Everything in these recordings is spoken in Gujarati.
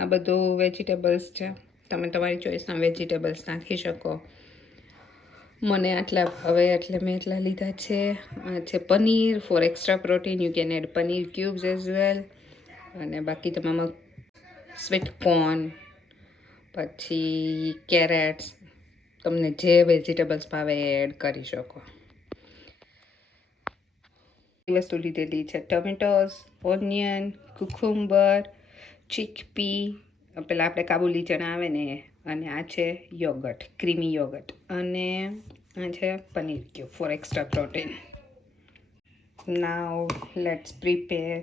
આ બધું વેજીટેબલ્સ છે, તમે તમારી ચોઈસના વેજીટેબલ્સ નાખી શકો. મને આટલા ભાવે એટલે મેં એટલા લીધા છે. આ છે paneer. For extra protein you can add paneer cubes as well. અને બાકી તમે સ્વીટ કોર્ન, પછી કેરેટ્સ, તમને જે વેજીટેબલ્સ ભાવે એ એડ કરી શકો. વસ્તુ લીધેલી છે ટમેટોસ, ઓનિયન, કુકુમ્બર, ચીકપી, પેલા આપણે કાબુલી ચણા આવે ને, અને આ છે યોગર્ટ, ક્રીમી યોગર્ટ, અને આ છે paneer cube for extra protein. Now let's prepare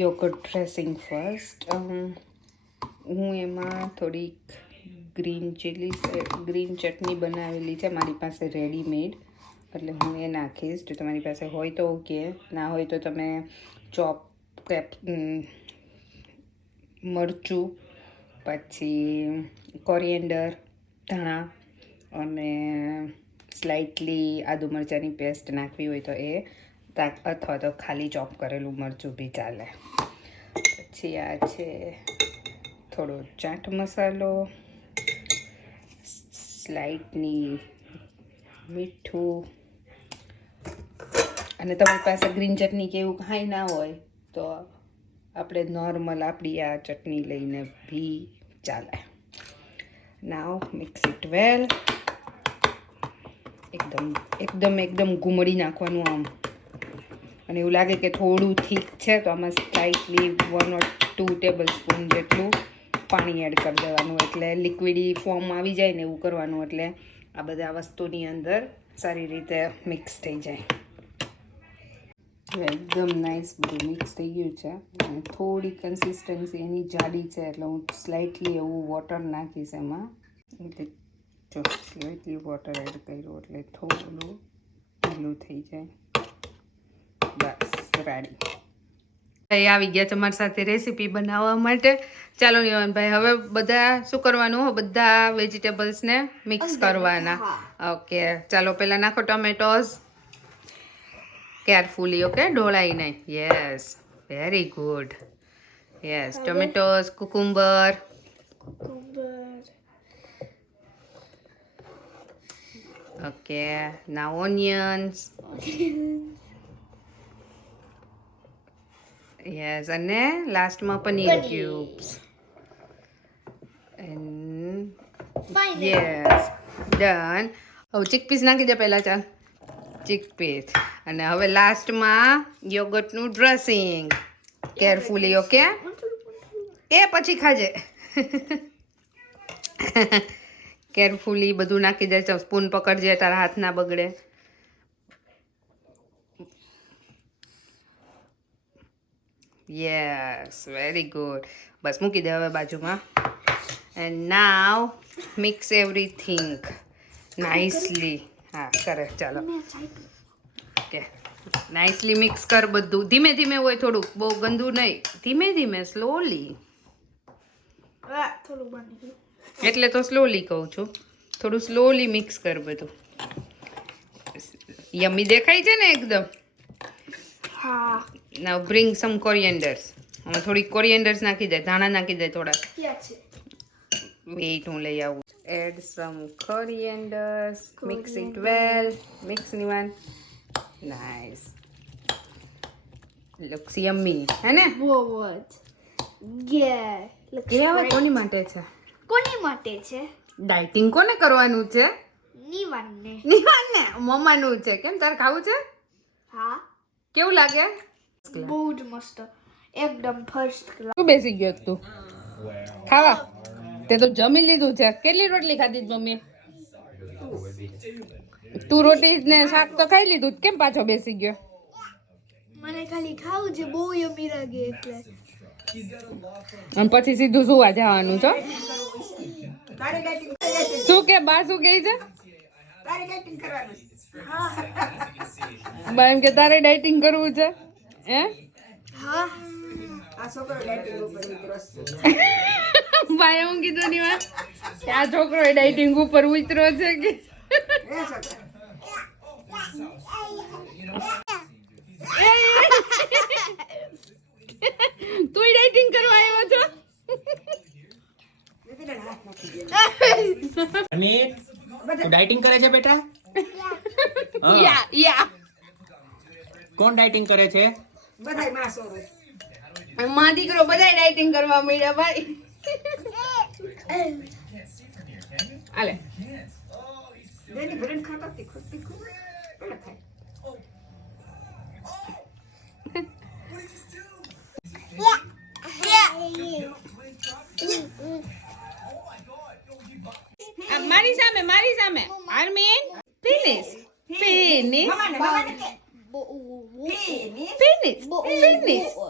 yogurt dressing first. હું એમાં થોડીક ગ્રીન ચટણી બનાવેલી છે મારી પાસે રેડીમેડ, એટલે હું એ નાખીશ. જો તમારી પાસે હોય તો ઓકે, ના હોય તો તમે મરચું, પછી કોરિએન્ડર, ધાણા અને સ્લાઇટલી આદુ મરચાંની પેસ્ટ નાખવી હોય તો એ, અથવા તો ખાલી ચોપ કરેલું મરચું બી ચાલે. પછી આ છે થોડો ચાટ મસાલો, સ્લાઇટની મીઠું, અને તમારી પાસે ગ્રીન ચટણી કે એવું કાંઈ ના હોય તો આપણે નોર્મલ આપણી આ ચટણી લઈને બી ચાલે. નાવ મિક્સ ઇટ વેલ. એકદમ ઘૂમડી નાખવાનું આમ. અને એવું લાગે કે થોડું થીક છે તો આમાં સ્લાઇટલી 1 or 2 ટેબલ સ્પૂન જેટલું પાણી એડ કરી દેવાનું, એટલે લિક્વિડી ફોર્મ આવી જાય ને એવું કરવાનું, એટલે આ બધા વસ્તુની અંદર સારી રીતે મિક્સ થઈ જાય. એકદમ નાઇસ બધું મિક્સ થઈ ગયું છે, અને થોડી કન્સિસ્ટન્સી એની જાડી છે, એટલે હું સ્લાઇટલી એવું વોટર નાખીશ એમાં. એટલે જો સ્લાઇટલી વોટર એડ કર્યું એટલે થોડું ઢીલું થઈ જાય. બસ રેડી. આવી ગયા તમારી સાથે રેસીપી બનાવવા માટે. ચાલો નિવાનભાઈ, હવે બધા શું કરવાનું? બધા વેજીટેબલ્સને મિક્સ કરવાના. ઓકે, ચાલો પહેલાં નાખો ટમેટોઝ. કેરફુલી, ઓકે, ઢોળાઈ નહીં. Yes, very good. Yes, ટમેટોઝ, કુકુમ્બર, okay, now onions. Yes, અને લાસ્ટમાં પનીર ક્યુબ્સ. Yes, done. હવે ચીકપીસ નાખી દે પહેલાં, ચાલ ચીકપીસ. અને હવે લાસ્ટમાં યોગર્ટનું ડ્રેસિંગ. Carefully, okay? એ પછી ખાજે. કેરફુલી બધું નાખી દે. સ્પૂન પકડજે, તારા હાથ ના બગડે. Yes, very good. બસ મૂકી દે હવે બાજુમાં. And now mix everything nicely. હા, કરે, ચાલો. ઓકે, નાઇસલી મિક્સ કર બધું. ધીમે ધીમે હોય થોડુંક, બહુ ગંદુ નહીં. ધીમે ધીમે, સ્લોલી. એટલે તો સ્લોલી કહું છું. થોડું સ્લોલી મિક્સ કર બધું. યમ્મી દેખાય છે ને એકદમ? હા. નાઉ બ્રિંગ સમ કોરિએન્ડર્સ. આમાં થોડી કોરિએન્ડર્સ નાખી દે, ધાણા નાખી દે થોડા. વેઇટ, હું લઈ આવું. Add some corianders. Mix it well. Mix નિવાન. નાઇસ. લુક્સ યમ્મી, હે ને? બહુ જ. હવે કોની માટે છે? કોની માટે છે? ડાયટિંગ કોને કરવાનું છે? નિવાનને. નિવાનને. મમ્માનું છે. કેમ, તારે ખાવું છે? હા. કેવું લાગે? બહુ જ મસ્ત, એકદમ ફર્સ્ટ ક્લાસ. તું બેસી ગયો તું ખાવા? તે તો જમી લીધું છે. કેટલી રોટલી ખાધી મમ્મી? તું રોટી ને શાક તો ખાઈ લીધું, કેમ પાછો બેસી ગયો? મને ખાલી ખાવું છે, બહુ યમી લાગે એટલે. અને પછી સીધું સુવા જવાનું છો? શું કે બા, શું કહે છે? બા એમ કે તારે ડાયટિંગ કરવું છે? હે? હા. ભાઈ હું કીધું ની વાત, આ છોકરો ડાયટિંગ ઉપર ઉતરો છે કે? તું ડાયટિંગ કરવા આવ્યો છો? અને તું ડાયટિંગ કરે છે બેટા? હા. યા કોણ ડાયટિંગ કરે છે? માં દીકરો બધાય ડાયટિંગ કરવા મળ્યા ભાઈ. આલે મારી સામે આર્મીન ફિનિશ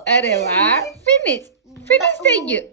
અરે વાહ ફિનિશ થઈ ગયું.